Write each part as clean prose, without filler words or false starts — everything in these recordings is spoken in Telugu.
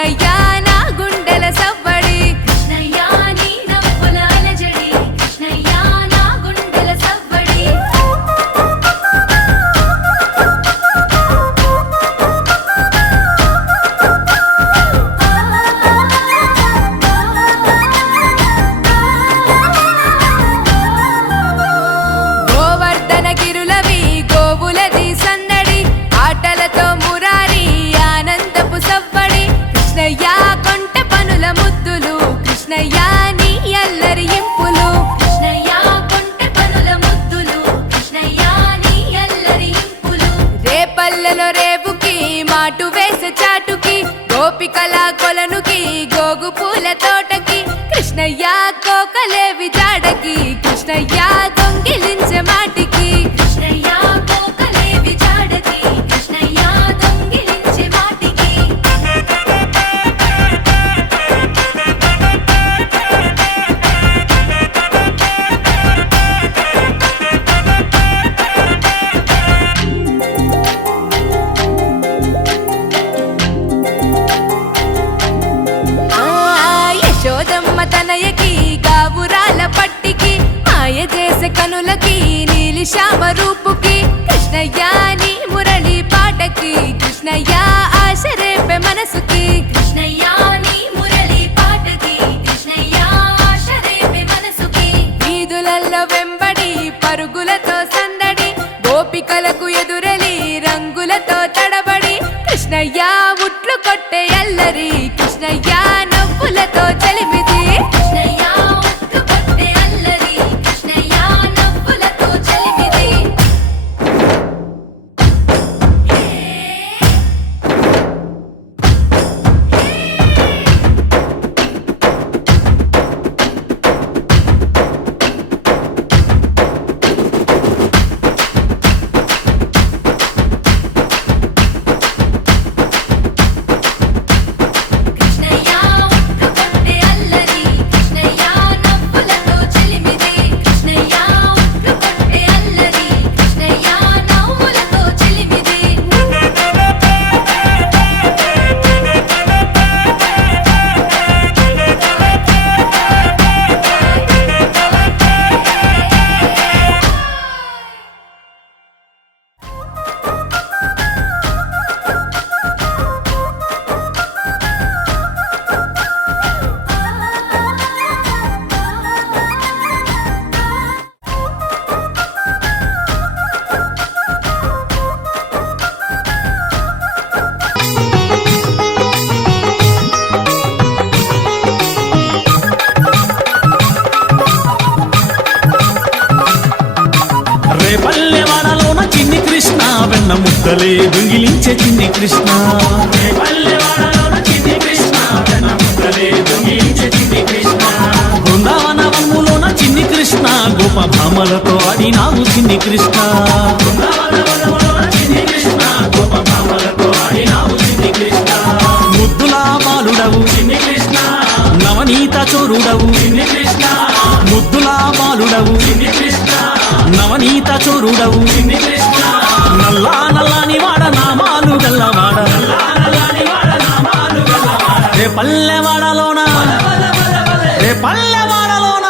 కృష్ణయ్య నా గుండెల సవ్వడి కృష్ణయ్య నీ నవ్వుల అలజడి కృష్ణయ్య నా గుండెల సవ్వడి గోవర్ధన గిరులవి గోవులది సందడి ఆటలతో మురారి ఆనందపు సవ్వడి కృష్ణయ్య కొంట పనుల ముద్దులు కృష్ణయ్య నీ అల్లరి ఇంపులు కృష్ణయ్య కొంట పనుల ముద్దులు కృష్ణయ్య నీ అల్లరి ఇంపులు రేపల్లెలో రేపుకి మాటు వేసే చాటుకి గోపికల కొలనుకి గోగు పూల తోటకి కృష్ణయ్య కోకలేవి జాడకి కృష్ణయ్య దొంగిలించే మాటికి కృష్ణయ్య కోకలేవి జాడకి కృష్ణయ్య దొంగిలించే మాటికి యశోదమ్మ తనయకి గావురాల పట్టికి మాయ చేసే కనులకి నీలి శ్యామ రూపుకి కృష్ణయ్య నీ మురళి పాటకి కృష్ణయ్య ఆశ రేపే మనసుకి కృష్ణయ్య నీ మురళి పాటకి కృష్ణయ్య ఆశ రేపే మనసుకి వీధులలో వెంబడి పరుగులతో సందడి గోపికలకు ఎదురలి రంగులతో తడబడి కృష్ణయ్య ఉట్లు కొట్టే అల్లరి కృష్ణయ్య నవ్వులతో చలిమిది కృష్ణయ్య ఉట్లు కొట్టే అల్లరి కృష్ణయ్య నవ్వులతో చలిమిది కృష్ణయ్య ఉట్లు కొట్టే అల్లరి కృష్ణయ్య నవ్వులతో చలిమిది కృష్ణయ్య ఉట్లు కొట్టే అల్లరి కృష్ణయ్య నవ్వులతో చలిమిది రేపల్లెవాడలోన చిన్ని కృష్ణ వెన్న ముద్దలే దొంగిలించే చిన్ని కృష్ణ రేపల్లెవాడలోన చిన్ని కృష్ణ వెన్న ముద్దలే దొంగిలించే చిన్ని కృష్ణ బృందావన వనములోన చిన్ని కృష్ణ గోప భామలతో ఆడినావు చిన్ని కృష్ణ బృందావన వనములోన చిన్ని కృష్ణ గోప భామలతో ఆడినావు చిన్ని కృష్ణ ముద్దులా బాలుడవు చిన్ని కృష్ణ నవనీత చోరుడవు చిన్ని కృష్ణ ముద్దులా బాలుడవు చిన్ని కృష్ణ నవనీత చోరుడవు చిన్ని కృష్ణ నల్లా నల్లాని వాడ నామాలు గల్లవాడ రే పల్లెవాడలోన రే పల్లెవాడలోన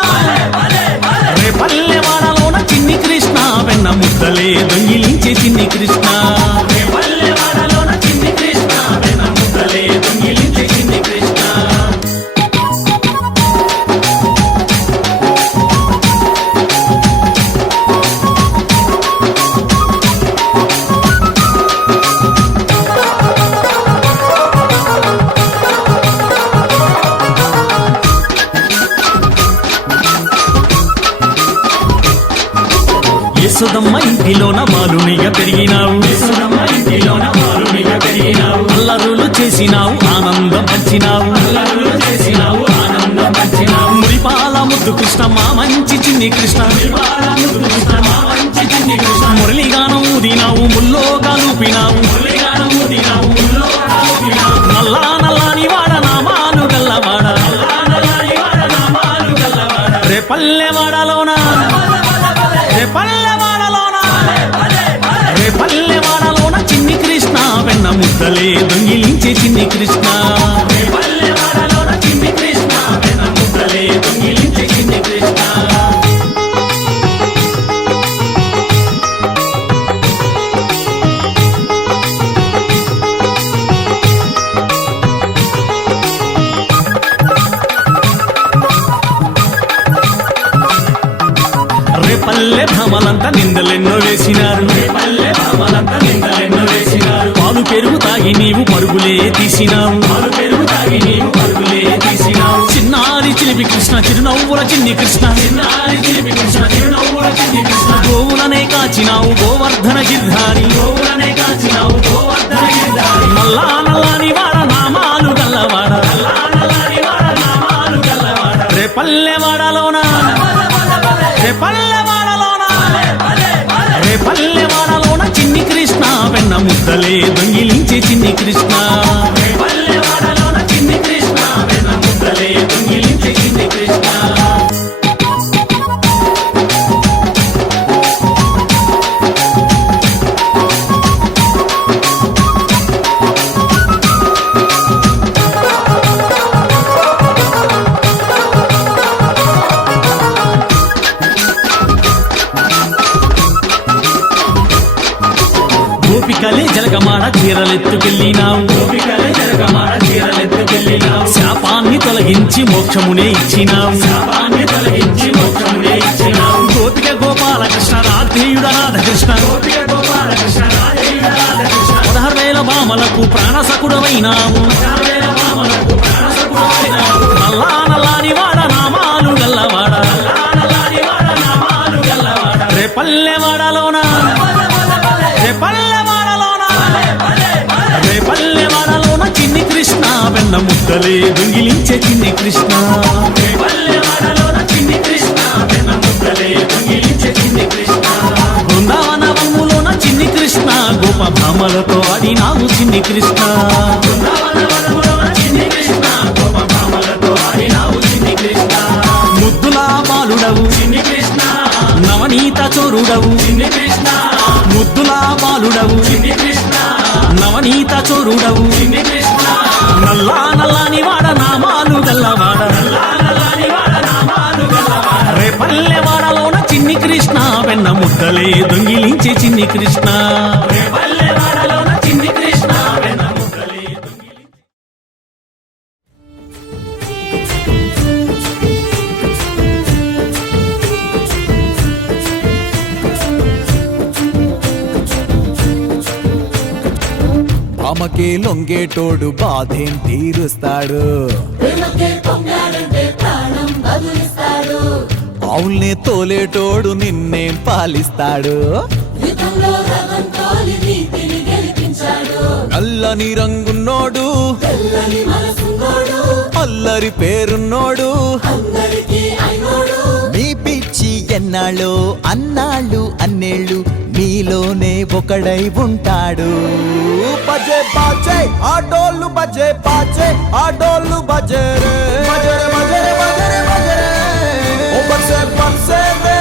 రే పల్లెవాడలోన చిన్ని కృష్ణ వెన్న ముద్దలే దొంగిలించే చిన్ని కృష్ణ రే పల్లెవాడలోన చిన్ని కృష్ణ వెన్న ముద్దలే దొంగిలించే చిన్ని కృష్ణ యశోదమ్మ ఇంటిలోన బాలునిగా పెరిగినావు యశోదమ్మ ఇంటిలోన బాలునిగా పెరిగినావు అల్లరులు చేసినావు ఆనందం పంచినావు అల్లరులు చేసినావు ఆనందం పంచినావు మురిపాల ముద్దు కృష్ణ మా మంచి చిన్ని కృష్ణ మురిపాల ముద్దు కృష్ణ మా మంచి చిన్ని కృష్ణ మురళిగానం ఊదినావు ముల్లో కాలుపినావు మురళిగానం ఊదినావు ముల్లో కాలుపినావు నల్లా నల్లాని వాడ నామాలు గల్లవాడ నల్లా నల్లాని వాడ నామాలు గల్లవాడ రే పల్లెవాడలోన రే పల్లెవాడలోన రే పల్లెవాడలోన చిన్ని కృష్ణ వెన్న ముద్దలే దొంగిలించే చిన్ని కృష్ణ భామలంతా నిందలెన్నో వేసినారు రేపల్లె భామలంతా నిందలెన్నో వేసినారు పాలు పెరుగు తాగి నీవు పరుగులే తీసినావు పాలు పెరుగు తాగి నీవు పరుగులే తీసినావు చిన్నారి చిలిపి కృష్ణ చిరునవ్వుల చిన్ని కృష్ణ చిన్నారి చిలిపి కృష్ణ చిరునవ్వుల చిన్ని కృష్ణ గోవులనే కాచినావు గోవర్ధన గిర్ధారి గోవులనే కాచినావు గోవర్ధన గిర్ధారి నల్లా నల్లాని వాడ నామాలు గల్లవాడ నల్లా నల్లాని వాడ నామాలు గల్లవాడ రేపల్లెవాడలోన రేపల్లెవాడలోన రేపల్లెవాడలోన చిన్ని కృష్ణ వెన్న ముద్దలే దొంగిలించే చిన్ని కృష్ణ రేపల్లెవాడలోన చిన్ని కృష్ణ వెన్న ముద్దలే దొంగిలించే చిన్ని కృష్ణ గోపికలే జలగమాడ చీరలెత్తుకెళ్ళినావు గోపికలే జలగమాడ చీరలెత్తుకెళ్ళినావు శాపాన్ని తొలగించి మోక్షమునే ఇచ్చినావు శాపాన్ని తొలగించి మోక్షమునే ఇచ్చినావు గోపిక గోపాలకృష్ణ రాధేయుడ రాధకృష్ణ గోపిక గోపాలకృష్ణ రాధేయుడ రాధకృష్ణ 16,000 భామలకు ప్రాణసకుడవైనావు 16,000 భామలకు ప్రాణసకుడవైనావు నల్లా నల్లాని వాడ నామాలు గల్లవాడ నల్లా నల్లాని వాడ నామాలు గల్లవాడ రేపల్లెవాడలోన రేపల్లెవాడలోన చిన్ని కృష్ణ వెన్న ముద్దలే దొంగిలించే చిన్ని కృష్ణ రేపల్లెవాడలోన చిన్ని కృష్ణ వెన్న ముద్దలే దొంగిలించే చిన్ని కృష్ణ బృందావనవనములోన చిన్ని కృష్ణ గోప భామలతో ఆడినావు చిన్ని కృష్ణ బృందావనవనములోన చిన్ని కృష్ణ గోప భామలతో ఆడినావు చిన్ని కృష్ణ ముద్దులా బాలుడవు చిన్ని కృష్ణ నవనీత చోరుడవు చిన్ని కృష్ణ ముద్దులా బాలుడవు చిన్ని కృష్ణ నవనీత చోరుడవు చిన్ని కృష్ణ నల్లా నల్లాని వాడ నామాలు గల్లవాడ నల్లా నల్లాని వాడ నామాలు గల్లవాడ రేపల్లెవాడలోన చిన్ని కృష్ణ వెన్న ముద్దలే దొంగిలించే చిన్ని కృష్ణ రేపల్లెవాడలోన చిన్ని కృష్ణ వెన్న ముద్దలే దొంగిలించే ఆమెకే లొంగేటోడు బాధేం తీరుస్తాడు ఆవుల్నే తోలేటోడు నిన్నేం పాలిస్తాడు నల్లని రంగున్నోడు అల్లరి పేరున్నోడు మీ పిచ్చి ఎన్నాళ్ళు అన్నాళ్ళు అన్నేళ్ళు మీలోనే ఒకడై ఉంటాడు బజే బాజే ఆడోళ్ళు బజే బాజే ఆడోళ్ళు బజే రే బజే రే బజే రే బజే రే ఓ బజే బజే రే